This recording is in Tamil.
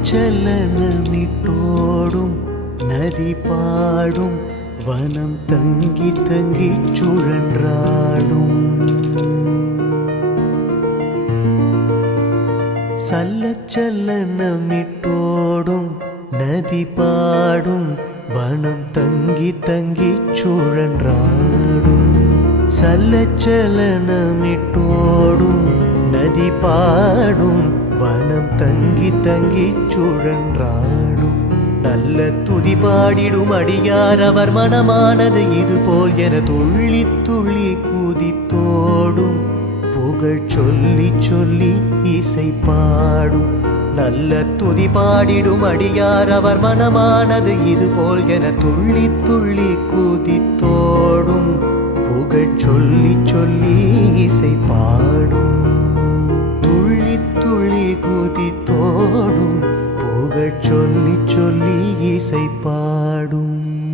சலச்சலனமிட்டோடும் நதி பாடும் வனம் தங்கி தங்கி சுழன்றாடும். சலச்சலனமிட்டோடும் நதி பாடும் வனம் தங்கி தங்கி சுழன்றாடும். சலச்சலனமிட்டோடும் நதி பாடும் வனம் தங்கி தங்கி சுழன்றாடும். நல்ல துதி பாடிடும் அடியார் அவர் மனமானது இதுபோல் என துள்ளி துள்ளி குதித்தோடும். புகழ் சொல்லி சொல்லி இசை பாடும். நல்ல துதி பாடிடும் அடியார் அவர் மனமானது இதுபோல் என துள்ளி துள்ளி குதித்தோடும். புகழ் சொல்லி சொல்லி இசை பாடும். துள்ளி துள்ளி குதித்தோடும் புகழ் சொல்லி சொல்லி இசை பாடும்.